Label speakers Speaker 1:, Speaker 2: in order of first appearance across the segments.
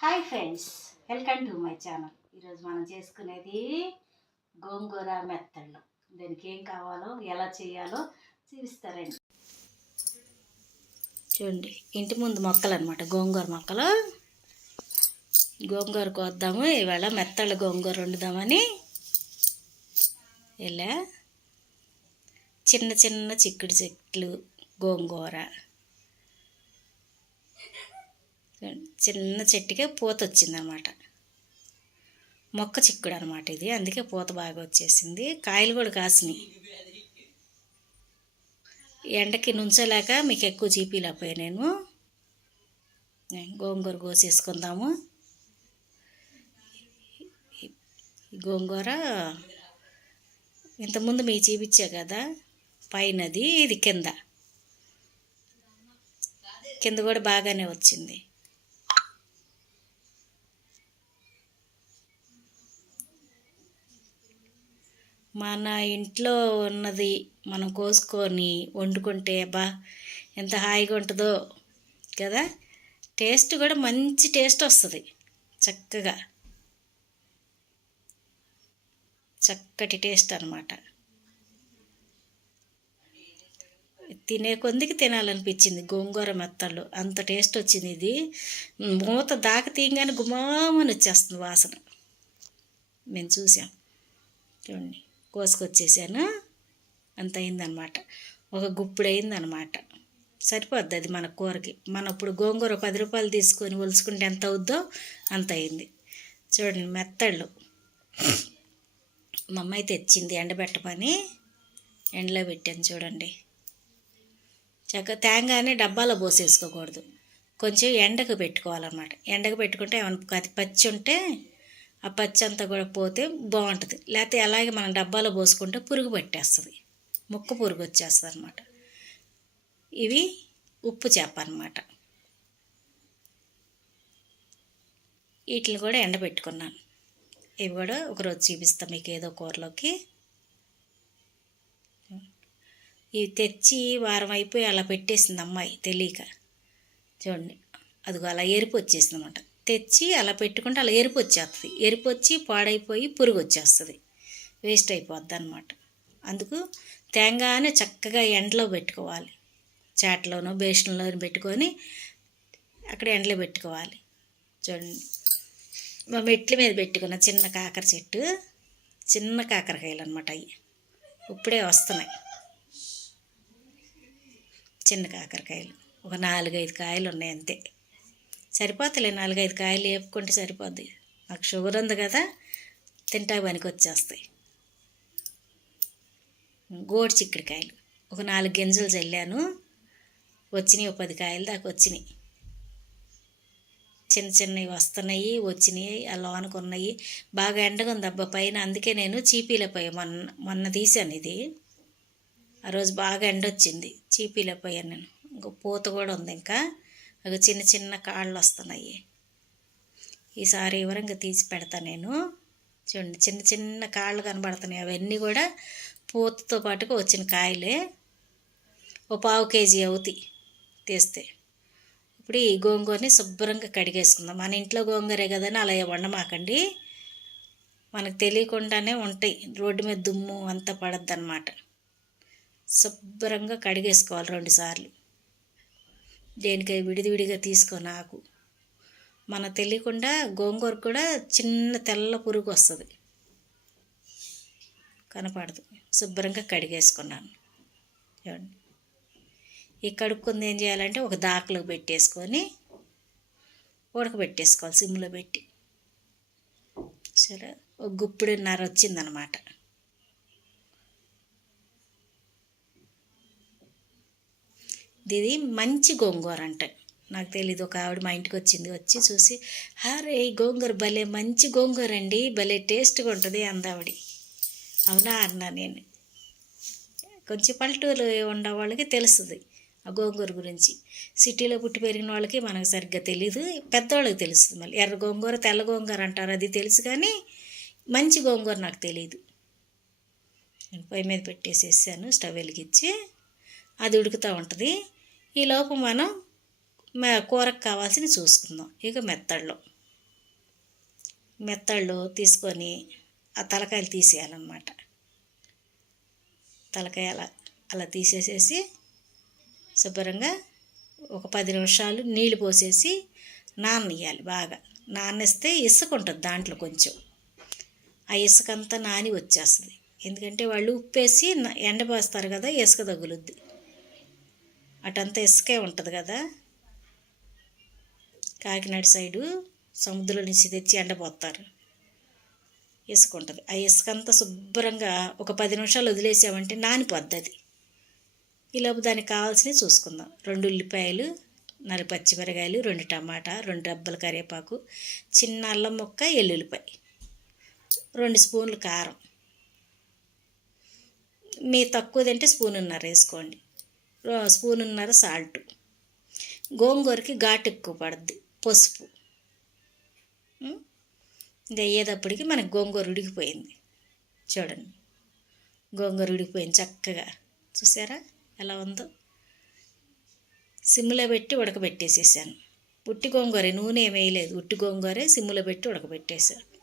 Speaker 1: Hi friends welcome to my channel ఈరోజు మనం చేసుకునేది గోంగూర మెత్తళ్ళు. దానికి ఏం కావాలో ఎలా చేయాలో చూపిస్తారండి. చూడండి ఇంటి ముందు మొక్కలు అనమాట గోంగూర మొక్కలు. గోంగూర కోద్దాము ఇవాళ మెత్తళ్ళు గోంగూర వండుదామని. ఇలా చిన్న చిన్న చిక్కుడు చెట్లు గోంగూర. చిన్న చెట్టుకే పూత వచ్చిందనమాట. మొక్క చిక్కుడు అనమాట ఇది. అందుకే పూత బాగా వచ్చేసింది. కాయలు కూడా కాసినాయి. ఎండకి నుంచోలేక మీకు ఎక్కువ చీపీలేకపోయా నేను. గోంగూర కోసేసుకుందాము. గోంగూర ఇంతకుముందు మీకు చూపించా కదా పైనది ఇది కింద. కింద కూడా బాగానే వచ్చింది. మన ఇంట్లో ఉన్నది మనం కోసుకొని వండుకుంటే బా ఎంత హాయిగా ఉంటుందో కదా? టేస్ట్ కూడా మంచి టేస్ట్ వస్తుంది చక్కగా. చక్కటి టేస్ట్ అనమాట తినే కొందికి తినాలనిపించింది గోంగూర మెత్తళ్ళు అంత టేస్ట్ వచ్చింది ఇది. మూత దాకా తీయగానే గుమామని వచ్చేస్తుంది వాసన. మేము చూసాం. చూడండి. కోసుకొచ్చేసాను? అంత అయిందనమాట ఒక గుప్పుడు అయిందనమాట సరిపోద్ది అది మన కూరకి. మనం ఇప్పుడు గోంగూర పది రూపాయలు తీసుకొని ఒలుచుకుంటే ఎంత అవుద్దో అంత అయింది చూడండి మెత్తళ్ళు. మా అమ్మాయి తెచ్చింది ఎండబెట్టమని ఎండలో పెట్టాను చూడండి. చక్క తేంగానే డబ్బాలో పోసేసుకోకూడదు. కొంచెం ఎండకు పెట్టుకోవాలన్నమాట. ఎండకు పెట్టుకుంటే ఏమైనా అది పచ్చి ఉంటే ఆ పచ్చి అంతా కూడా పోతే బాగుంటుంది. లేకపోతే అలాగే మనం డబ్బాలో పోసుకుంటే పురుగు పట్టేస్తుంది. ముక్క పురుగు వచ్చేస్తుంది అనమాట ఇవి ఉప్పు చేప అనమాట వీటిని కూడా ఎండబెట్టుకున్నాను. ఇవి కూడా ఒకరోజు చూపిస్తాం మీకు ఏదో కూరలోకి. ఇవి తెచ్చి వారం అయిపోయి అలా పెట్టేసింది అమ్మాయి తెలియక. చూడండి. అదిగో అలా ఎరుపు వచ్చేసింది అనమాట తెచ్చి అలా పెట్టుకుంటే అలా ఎరుపు వచ్చేస్తుంది. ఎరుపు వచ్చి పాడైపోయి పురుగు వచ్చేస్తుంది. వేస్ట్ అయిపోద్ది అనమాట అందుకు తేంగానే చక్కగా ఎండలో పెట్టుకోవాలి. చాట్లోనో బేషన్లోనో పెట్టుకొని అక్కడ ఎండలో పెట్టుకోవాలి. చూడండి. మా మెట్ల మీద పెట్టుకున్న చిన్న కాకర చెట్టు చిన్న కాకరకాయలు అనమాట అవి ఇప్పుడే వస్తున్నాయి. చిన్న కాకరకాయలు. ఒక నాలుగైదు కాయలు ఉన్నాయి అంతే. సరిపోతలే నాలుగైదు కాయలు వేపుకుంటే సరిపోద్ది. నాకు షుగర్ ఉంది కదా తింటా పనికి వచ్చేస్తాయి. గోడు చిక్కుడుకాయలు ఒక నాలుగు గింజలు చల్లాను. వచ్చినాయి ఒక పది కాయలు దాకా వచ్చినాయి. చిన్న చిన్నవి వస్తున్నాయి వచ్చినాయి అలా అనుకున్నాయి బాగా ఎండగా ఉంది అబ్బా పైన అందుకే నేను చీపీలపోయా మొన్న మొన్న తీసాను ఇది. ఆ రోజు బాగా ఎండ వచ్చింది చీపీలపోయాను నేను. ఇంకా పూత కూడా ఉంది ఇంకా. అవి చిన్న చిన్న కాళ్ళు వస్తున్నాయి. ఈసారి వివరంగా తీసి పెడతా నేను. చూడండి చిన్న చిన్న కాళ్ళు కనబడుతున్నాయి. అవన్నీ కూడా పూతతో పాటుగా వచ్చిన కాయలే. ఓ పావు కేజీ అవుతాయి తీస్తే. ఇప్పుడు ఈ గోంగూరని శుభ్రంగా కడిగేసుకుందాం. మన ఇంట్లో గోంగూరే కదని అలా వండమాకండి. మనకు తెలియకుండానే ఉంటాయి. రోడ్డు మీద దుమ్ము అంతా పడద్దు అనమాట శుభ్రంగా కడిగేసుకోవాలి రెండుసార్లు దేనికై విడిదివిడిగా తీసుకో నాకు. మన తెలియకుండా గోంగూర కూడా చిన్న తెల్ల పురుగు వస్తుంది. కనపడదు. శుభ్రంగా కడిగేసుకున్నాను. చూడండి ఈ కడుక్కుంది ఏం చేయాలంటే ఒక దాకలో పెట్టేసుకొని ఉడకబెట్టేసుకోవాలి సిమ్లో పెట్టి. సరే? ఒక గుప్పిడున్నర వచ్చిందనమాట. ఇది మంచి గోంగూర అంట. నాకు తెలీదు ఒక ఆవిడ మా ఇంటికి వచ్చింది వచ్చి చూసి అరే గోంగూర భలే మంచి గోంగూర అండి భలే టేస్ట్గా ఉంటుంది అందావిడి అవునా? అన్నా నేను. కొంచెం పల్లెటూరు ఉన్న వాళ్ళకి తెలుస్తుంది ఆ గోంగూర గురించి. సిటీలో పుట్టి పెరిగిన వాళ్ళకి మనకు సరిగ్గా తెలియదు పెద్దవాళ్ళకి తెలుస్తుంది మళ్ళీ. ఎర్ర గోంగూర తెల్ల గోంగూర అంటారు అది తెలుసు కానీ మంచి గోంగూర నాకు తెలియదు నేను పొయ్యి మీద పెట్టేసేసాను స్టవ్ వెలిగించి అది ఉడుకుతూ ఉంటుంది. ఈలోపు మనం కూరకు కావాల్సిన చూసుకుందాం. ఇక మెత్తళ్ళు. మెత్తళ్ళు తీసుకొని ఆ తలకాయలు తీసేయాలన్నమాట. తలకాయ అలా అలా తీసేసేసి శుభ్రంగా ఒక పది నిమిషాలు నీళ్ళు పోసేసి నాననియాలి బాగా. నానేస్తే ఇసుక ఉంటుంది దాంట్లో కొంచెం. ఆ ఇసుక అంతా నాని వచ్చేస్తుంది. ఎందుకంటే వాళ్ళు ఉప్పేసి న- ఎండపోస్తారు కదా ఇసుక తగులుద్ది. అటంతా ఇసుకే ఉంటుంది కదా? కాకినాడ సైడు సముద్రం నుంచి తెచ్చి ఎండపోస్తారు ఇసుక ఉంటుంది ఆ ఇసుక అంతా శుభ్రంగా ఒక పది నిమిషాలు వదిలేసామంటే నానిపోద్ది అది ఈలోపు దానికి కావాల్సినవి చూసుకుందాం. రెండు ఉల్లిపాయలు నాలుగు పచ్చిమిరకాయలు రెండు టమాటా రెండు డబ్బల కరివేపాకు చిన్న అల్లం ముక్క ఎల్లుల్లిపాయ రెండు స్పూన్లు కారం. మీ తక్కువ తింటే ఉన్నారు వేసుకోండి. స్పూనున్నర సాల్ట్ గోంగూరకి ఘాటు ఎక్కువ పడుద్ది పసుపు. ఇది అయ్యేటప్పటికి మనకి గోంగూర ఉడికిపోయింది. చూడండి. గోంగూర ఉడికిపోయింది చక్కగా. చూసారా? ఎలా ఉందో? సిమ్లో పెట్టి ఉడకబెట్టేసేసాను. ఉట్టి గోంగూరే నూనె ఏమేయలేదు వేయలేదు. ఉట్టి గోంగూరే సిమ్లో పెట్టి ఉడకబెట్టేసాను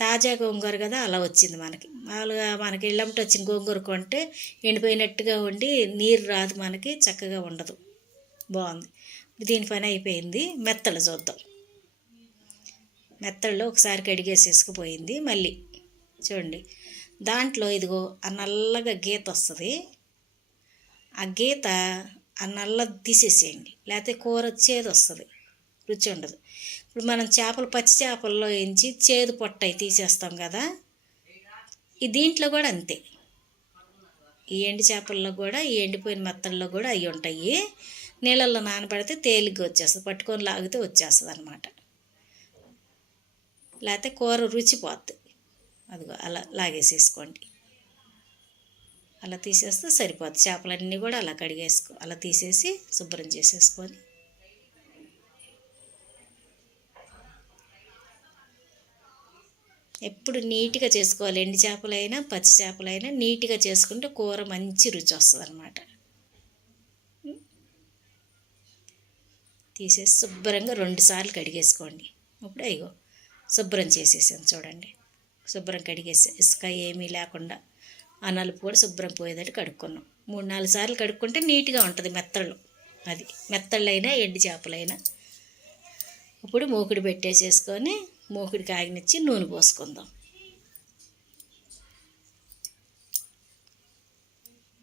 Speaker 1: తాజా గోంగూర కదా అలా వచ్చింది మనకి. మామూలుగా మనకి ఇళ్ళంట వచ్చిన గోంగూర కొంటే ఎండిపోయినట్టుగా ఉండి నీరు రాదు మనకి చక్కగా ఉండదు. బాగుంది. దీని పని అయిపోయింది. మెత్తలు చూద్దాం. మెత్తల్లో ఒకసారి కడిగేసేసుకుపోయింది మళ్ళీ. చూడండి. దాంట్లో ఇదిగో ఆ నల్లగా గీత వస్తుంది. ఆ గీత ఆ నల్ల తీసేసేయండి. లేకపోతే కూర చేదు వస్తుంది. రుచి ఉండదు. ఇప్పుడు మనం చేపలు పచ్చి చేపల్లో ఎంచి చేదు పొట్ట తీసేస్తాం కదా. ఈ దీంట్లో కూడా అంతే. ఈ ఎండి చేపల్లో కూడా ఈ ఎండిపోయిన మెత్తల్లో కూడా అవి ఉంటాయి. నీళ్ళల్లో నానబడితే తేలిగ్గా వచ్చేస్తుంది పట్టుకొని లాగితే వచ్చేస్తుంది అనమాట లేకపోతే కూర రుచిపోద్ది. అదిగో అలా లాగేసేసుకోండి. అలా తీసేస్తే సరిపోద్ది. చేపలన్నీ కూడా అలా కడిగేసుకో అలా తీసేసి శుభ్రం చేసేసుకొని ఎప్పుడు నీట్గా చేసుకోవాలి. ఎండి చేపలైనా పచ్చి చేపలైనా నీట్గా చేసుకుంటే కూర మంచి రుచి వస్తుంది అనమాట తీసేసి శుభ్రంగా రెండు సార్లు కడిగేసుకోండి. ఇప్పుడు అయ్యో శుభ్రం చేసేసాను చూడండి. శుభ్రం కడిగేసా ఇసుక ఏమీ లేకుండా ఆ నలుపు కూడా శుభ్రం పోయేటట్టు కడుక్కున్నాం. మూడు నాలుగు సార్లు కడుక్కుంటే నీట్గా ఉంటుంది మెత్తళ్ళు. అది మెత్తళ్ళైనా ఎండి చేపలైనా. ఇప్పుడు మూకుడు పెట్టేసేసుకొని మోకిడి కాగినిచ్చి నూనె పోసుకుందాం.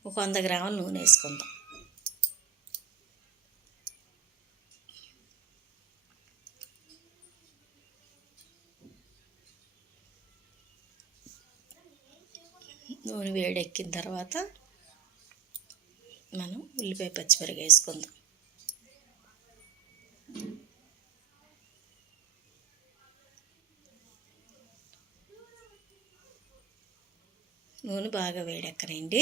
Speaker 1: ఒక వంద గ్రాముల నూనె వేసుకుందాం. నూనె వేడెక్కిన తర్వాత మనం ఉల్లిపాయ పచ్చిమిరపకాయ వేసుకుందాం. నూనె బాగా వేడెక్కనండి.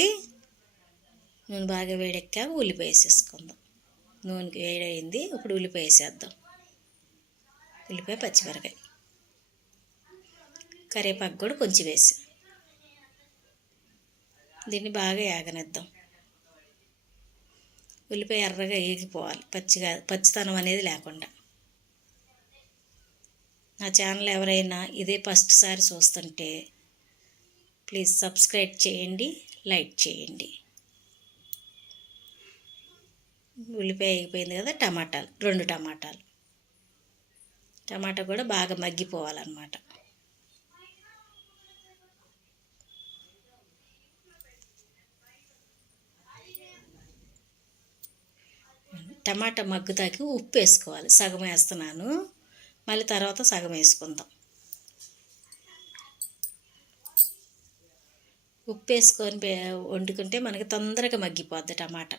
Speaker 1: నూనె బాగా వేడెక్కాక ఉల్లిపాయ వేసేసుకుందాం నూనెకి వేడైంది ఇప్పుడు ఉల్లిపాయ వేసేద్దాం ఉల్లిపాయ పచ్చిమిరకాయ కరివేపాకు కూడా కొంచెం వేసి. దీన్ని బాగా ఏగనిద్దాం. ఉల్లిపాయ ఎర్రగా ఏగిపోవాలి. పచ్చిగా పచ్చితనం అనేది లేకుండా. నా ఛానల్ ఎవరైనా ఇదే ఫస్ట్ సారి చూస్తుంటే ప్లీజ్ సబ్స్క్రైబ్ చేయండి లైక్ చేయండి. ఉల్లిపాయ అయిపోయింది కదా టమాటాలు రెండు టమాటాలు. టమాటా కూడా బాగా మగ్గిపోవాలన్నమాట. టమాటా మగ్గుతాకి ఉప్పు వేసుకోవాలి. సగం వేస్తున్నాను. మళ్ళీ తర్వాత సగం వేసుకుందాం. ఉప్పు వేసుకొని వండుకుంటే మనకి తొందరగా మగ్గిపోద్ది టమాటా.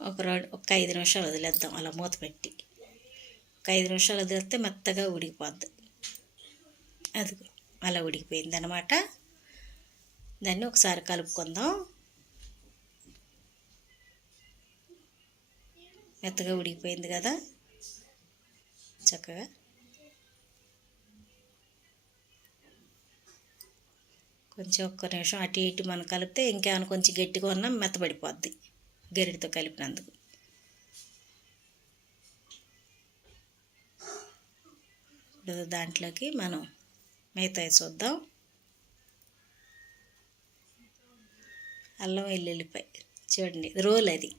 Speaker 1: ఒక రెండు ఒక ఐదు నిమిషాలు వదిలేద్దాం అలా మూత పెట్టి. ఒక ఐదు నిమిషాలు వదిలేస్తే మెత్తగా ఉడికిపోద్ది. అది అలా ఉడికిపోయింది అనమాట దాన్ని ఒకసారి కలుపుకుందాం. మెత్తగా ఉడికిపోయింది కదా. చక్కగా. కొంచెం ఒక్క నిమిషం అటు ఇటు మనం కలిపితే ఇంకేమైనా కొంచెం గట్టిగా ఉన్నా మెత్తబడిపోద్ది. గరిటితో కలిపినందుకు. దాంట్లోకి మనం మిగతా చూద్దాం. అల్లం వెల్లుల్లిపాయ చూడండి రోల్ అది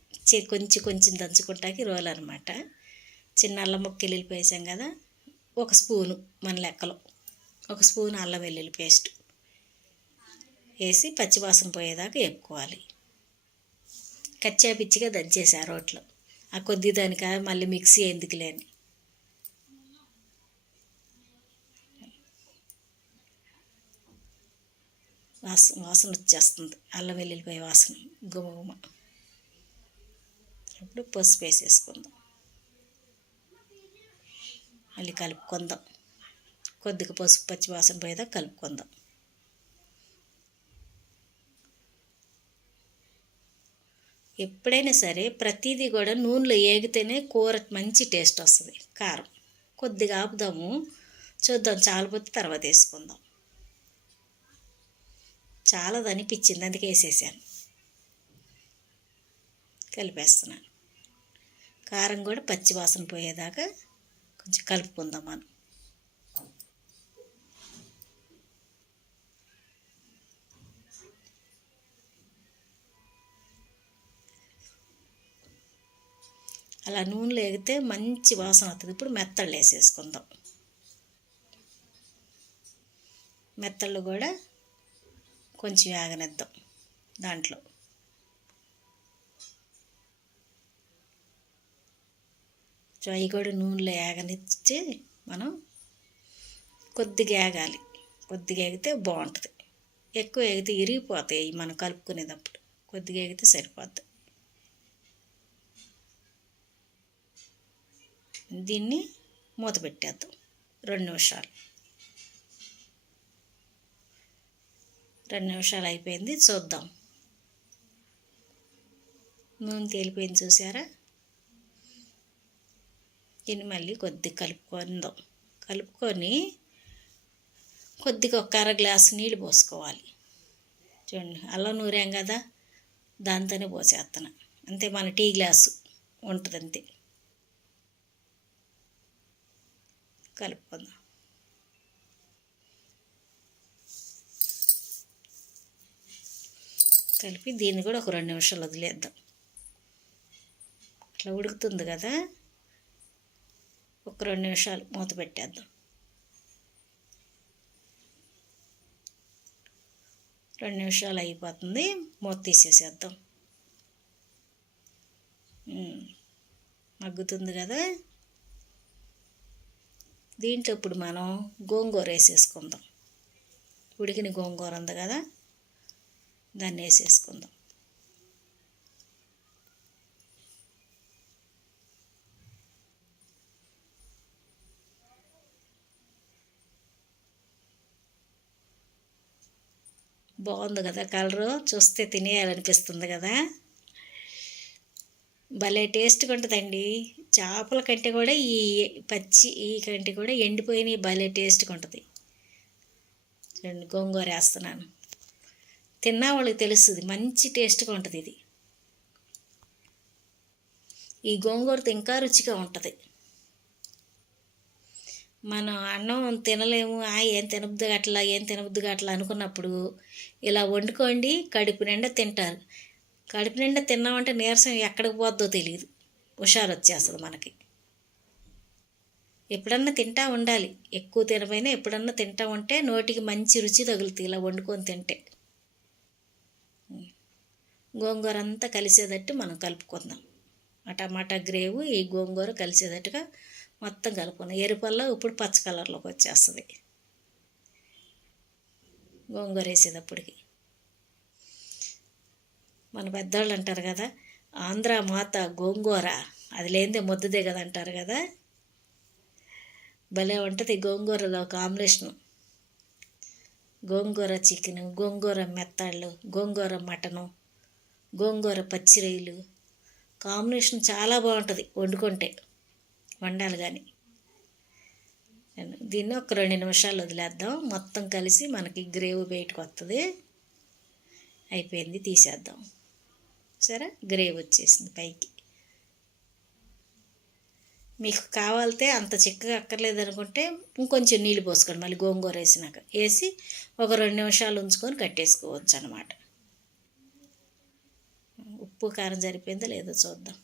Speaker 1: కొంచెం కొంచెం దంచుకుంటాకి రోల్ అనమాట చిన్న అల్లం ముక్క వెల్లుల్లిపాయ వేసాం కదా ఒక స్పూను మన లెక్కలో. ఒక స్పూన్ అల్లం వెల్లుల్లి పేస్ట్ వేసి పచ్చివాసన పోయేదాకా వేపుకోవాలి. కచ్చా పిచ్చిగా దంచేసా రోట్లో. ఆ కొద్ది దానిక మళ్ళీ మిక్సీ ఎందుకు వాసన వాసన వచ్చేస్తుంది. అల్లం వెల్లుల్లిపాయ వాసన గుమగుమ ఇప్పుడు పసుపు వేసేసుకుందాం. మళ్ళీ కలుపుకుందాం. కొద్దిగా పసుపు పచ్చి వాసన పోయేదాకా కలుపుకుందాం. ఎప్పుడైనా సరే ప్రతిదీ కూడా నూనెలో ఏగితేనే కూర మంచి టేస్ట్ వస్తుంది. కారం. కొద్దిగా ఆపుదాము. చూద్దాం చాలిపోతే తర్వాత వేసుకుందాం. చాలదనిపించింది. అందుకే వేసేసాను. కలిపేస్తున్నాను. కారం కూడా పచ్చి వాసన పోయేదాకా కొంచెం కలుపుకుందాం మనం. అలా నూనెలో ఎగితే మంచి వాసన వస్తుంది ఇప్పుడు మెత్తళ్ళు వేసేసుకుందాం. మెత్తళ్ళు కూడా కొంచెం వేగనిద్దాం దాంట్లో. సో అవి కూడా నూనెలో వేగనిచ్చి మనం కొద్దిగా వేగాలి కొద్దిగా ఎగితే బాగుంటుంది. ఎక్కువ ఎగితే ఇరిగిపోతాయి మనం కలుపుకునేటప్పుడు. కొద్దిగా ఎగితే సరిపోద్ది దీన్ని మూత పెట్టేద్దాం. రెండు నిమిషాలు. రెండు నిమిషాలు అయిపోయింది చూద్దాం. నూనె తేలిపోయింది చూసారా? దీన్ని మళ్ళీ కొద్దిగా కలుపుకుందాం. కలుపుకొని కొద్దిగా ఒక అర గ్లాసు నీళ్ళు పోసుకోవాలి. చూడండి అల్లం నూరాం కదా? దాంతోనే పోసేస్తాను అంతే మన టీ గ్లాసు ఉంటుంది అంతే కలుపుకుందాం. కలిపి దీన్ని కూడా ఒక రెండు నిమిషాలు వదిలేద్దాం. అట్లా ఉడుకుతుంది కదా? ఒక రెండు నిమిషాలు మూత పెట్టేద్దాం. రెండు నిమిషాలు అయిపోతుంది. మూత తీసేసేద్దాం. మగ్గుతుంది కదా? దీంట్లో ఇప్పుడు మనం గోంగూర వేసేసుకుందాం. ఉడికిన గోంగూర ఉంది కదా? దాన్ని వేసేసుకుందాం. బాగుంది కదా కలరు? చూస్తే తినేయాలనిపిస్తుంది కదా? భలే టేస్ట్గా ఉంటుందండి. చేపల కంటే కూడా ఈ పచ్చి ఈ కంటే కూడా ఎండిపోయినవి భలే టేస్ట్గా ఉంటుంది. చూడండి గోంగూర వేస్తున్నాను. తిన్నా వాళ్ళకి తెలుస్తుంది. మంచి టేస్ట్గా ఉంటుంది ఇది. ఈ గోంగూరతో ఇంకా రుచిగా ఉంటుంది. మనం అన్నం తినలేము. ఆ ఏం తినబుద్దు అట్లా ఏం తినబుద్దు అట్లా అనుకున్నప్పుడు ఇలా వండుకోండి. కడుపు నిండా తింటారు. కడుపు నిండా తిన్నామంటే నీరసం ఎక్కడికి పోద్దో తెలియదు హుషారు వచ్చేస్తుంది మనకి. ఎప్పుడన్నా తింటా ఉండాలి. ఎక్కువ తినపోయినా ఎప్పుడన్నా తింటా ఉంటే నోటికి మంచి రుచి తగులుతుంది ఇలా వండుకొని తింటే. గోంగూర అంతా కలిసేటట్టు మనం కలుపుకుందాం. ఆ టమాటా గ్రేవ్ ఈ గోంగూర కలిసేటట్టుగా మొత్తం కలుపుకున్నాం ఎరుపల్లో ఇప్పుడు పచ్చ కలర్లోకి వచ్చేస్తుంది. గోంగూర వేసేటప్పటికి. మన పెద్దవాళ్ళు అంటారు కదా ఆంధ్ర మాత గోంగూర అది లేనిదే ముద్దదే కదా అంటారు కదా. భలే ఉంటుంది గోంగూరలో కాంబినేషను. గోంగూర చికెన్ గోంగూర మెత్తాళ్ళు గోంగూర మటను గోంగూర పచ్చి రొయ్యలు. కాంబినేషన్ చాలా బాగుంటుంది వండుకుంటే. వండాలి కానీ. దీన్ని ఒక రెండు నిమిషాలు వదిలేద్దాం. మొత్తం కలిసి మనకి గ్రేవ్ బయటకు వస్తుంది అయిపోయింది తీసేద్దాం. సరే గ్రేవ్ వచ్చేసింది పైకి. మీకు కావాలితే అంత చిక్కగా అక్కర్లేదు అనుకుంటే ఇంకొంచెం నీళ్ళు పోసుకోండి. మళ్ళీ గోంగూర వేసినాక. వేసి ఒక రెండు నిమిషాలు ఉంచుకొని కట్టేసుకోవచ్చు అనమాట ఉప్పు కారం సరిపోయిందో లేదో చూద్దాం.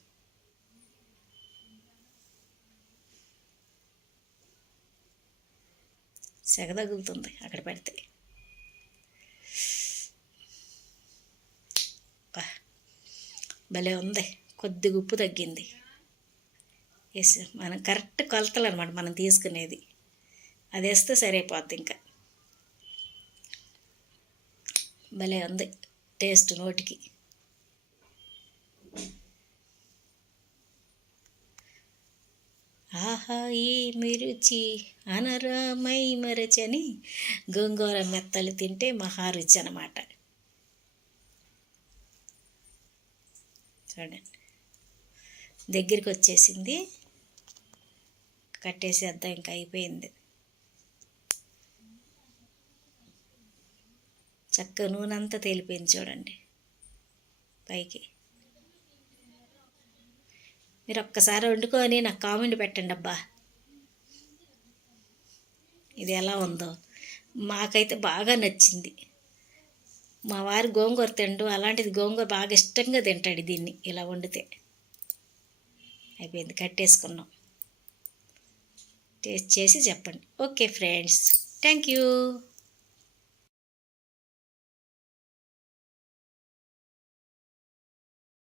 Speaker 1: సెగ తగులుతుంది అక్కడ పెడితే. భలే ఉంది. కొద్దిగా ఉప్పు తగ్గింది. ఎస్ మనం కరెక్ట్ కొలతలు అనమాట మనం తీసుకునేది. అది వేస్తే సరిపోద్ది ఇంకా. భలే ఉంది టేస్ట్ నోటికి. ఆహా ఈ మిరుచి అనరామై మరచని గోంగూర మెత్తలు తింటే మహారుచి అనమాట చూడండి. దగ్గరికి వచ్చేసింది. కట్టేసేద్దాం ఇంకా అయిపోయింది. చక్క నూనె అంతా తేలిపోయింది చూడండి. పైకి. మీరు ఒక్కసారి వండుకొని నాకు కామెంట్ పెట్టండి అబ్బా. ఇది ఎలా ఉందో. మాకైతే బాగా నచ్చింది. మా వారు గోంగూర తిండు అలాంటిది గోంగూర బాగా ఇష్టంగా తింటాడు దీన్ని ఇలా వండితే. అయిపోయింది కట్టేసుకున్నాం. టేస్ట్ చేసి చెప్పండి. Okay friends thank you.